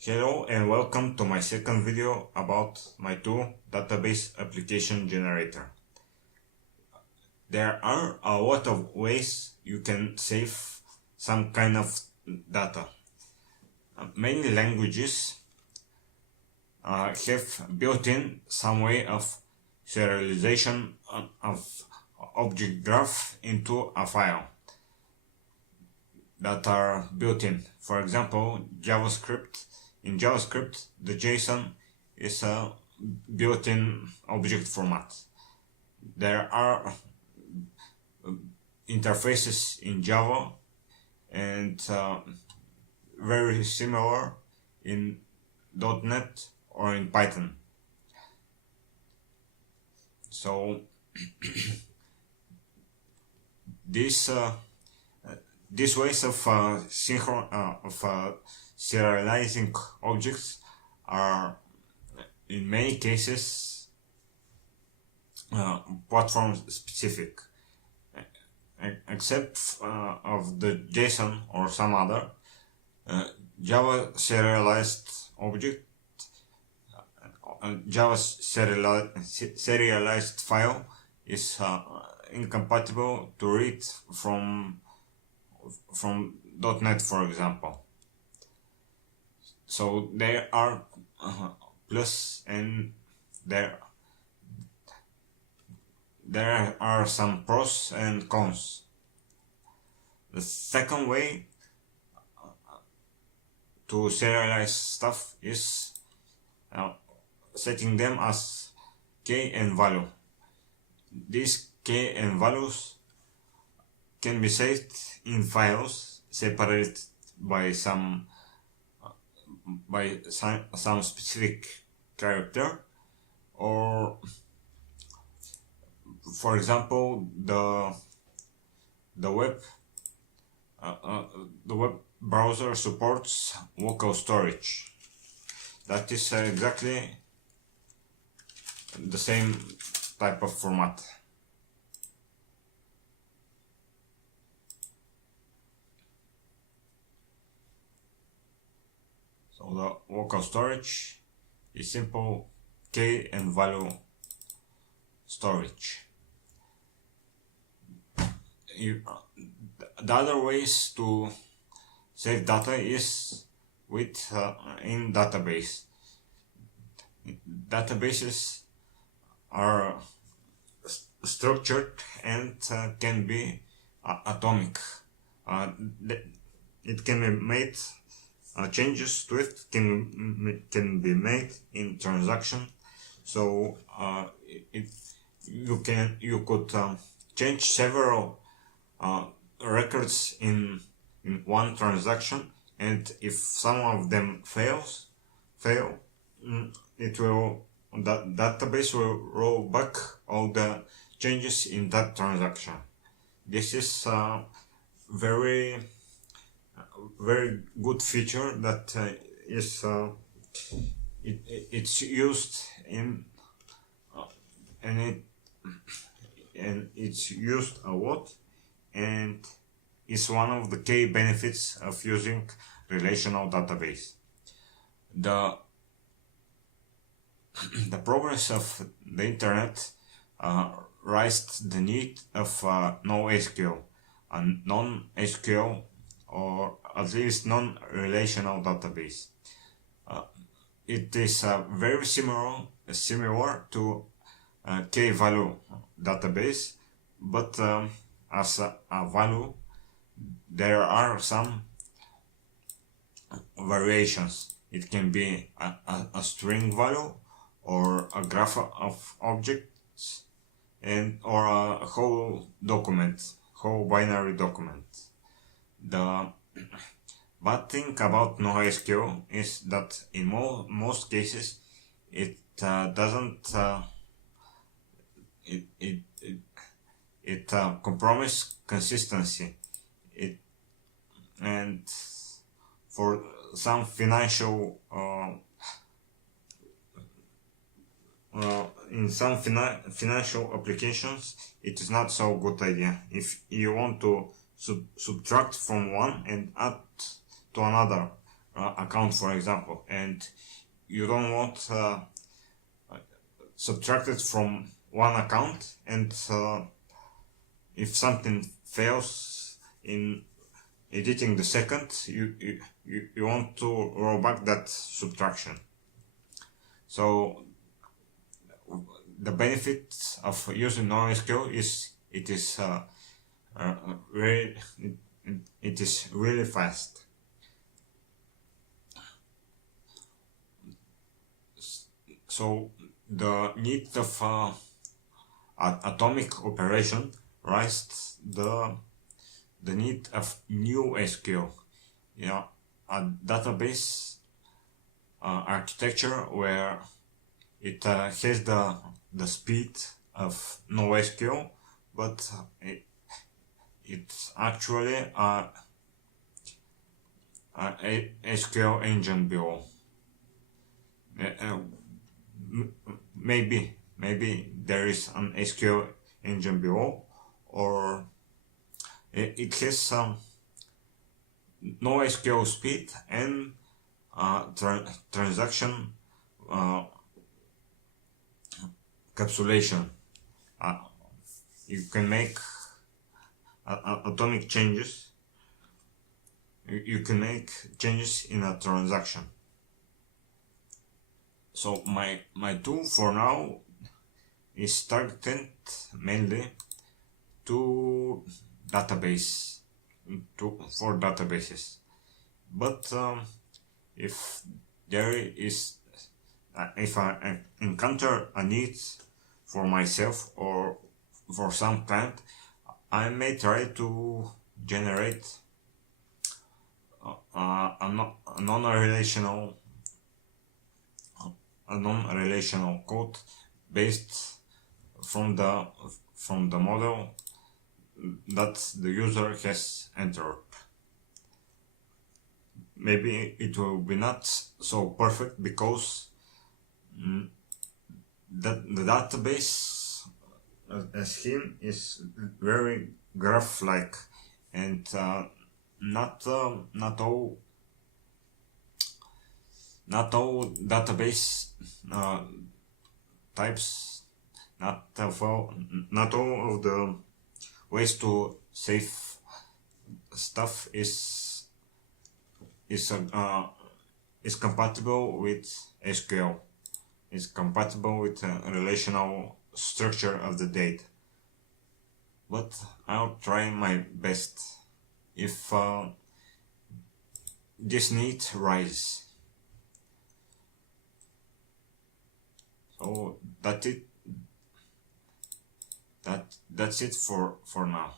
Hello and welcome to my second video about my tool database application generator. There are a lot of ways you can save some kind of data. Many languages have built-in some way of serialization of object graph into a file that are built-in. For example, JavaScript. In JavaScript, the JSON is a built-in object format. There are interfaces in Java and very similar in .NET or in Python. So these ways of serializing objects are in many cases platform specific, except of the JSON or some other. Java serialized object, Java's serialized file is incompatible to read from .NET, for example. So there are plus and there are some pros and cons. The second way to serialize stuff is setting them as key and value. These key and values can be saved in files separated by some specific character, or for example the web browser supports local storage. That is exactly the same type of format. So the local storage is simple key and value storage. The other ways to save data is with in database. Databases are structured and can be atomic. It can be made. Changes to it can be made in transaction. So you could change several records in one transaction, and if some of them fail, the database will roll back all the changes in that transaction. This is very good feature that it's used in and it's used a lot, and is one of the key benefits of using relational database. The progress of the internet raised the need of NoSQL, a non-SQL or at least non-relational database. It is very similar to key-value database, but as a value there are some variations. It can be a string value, or a graph of objects, or a whole binary document. The bad thing about NoSQL is that in most cases it doesn't compromise consistency. And for some financial in some financial applications, it is not so good idea. If you want to subtract from one and add to another account, for example, and you don't want subtracted from one account, and if something fails in editing the second, you want to roll back that subtraction. So the benefit of using NoSQL is it is really it is really fast. So the need of atomic operation raised the need of new SQL, a database architecture where it has the speed of NoSQL, but it's actually a SQL engine below. Maybe there is an SQL engine below, or it has some NoSQL speed and transaction capsulation. You can make atomic changes. You can make changes in a transaction. So my tool for now is targeted mainly to for databases. But if there is if I encounter a need for myself or for some client, I may try to generate a non-relational code based from the model that the user has entered. Maybe it will be not so perfect because the database as him is very graph-like, and not all database types, not all of the ways to save stuff is compatible with SQL. Is compatible with the relational structure of the data. But I'll try my best if this need rises. So that's it for now.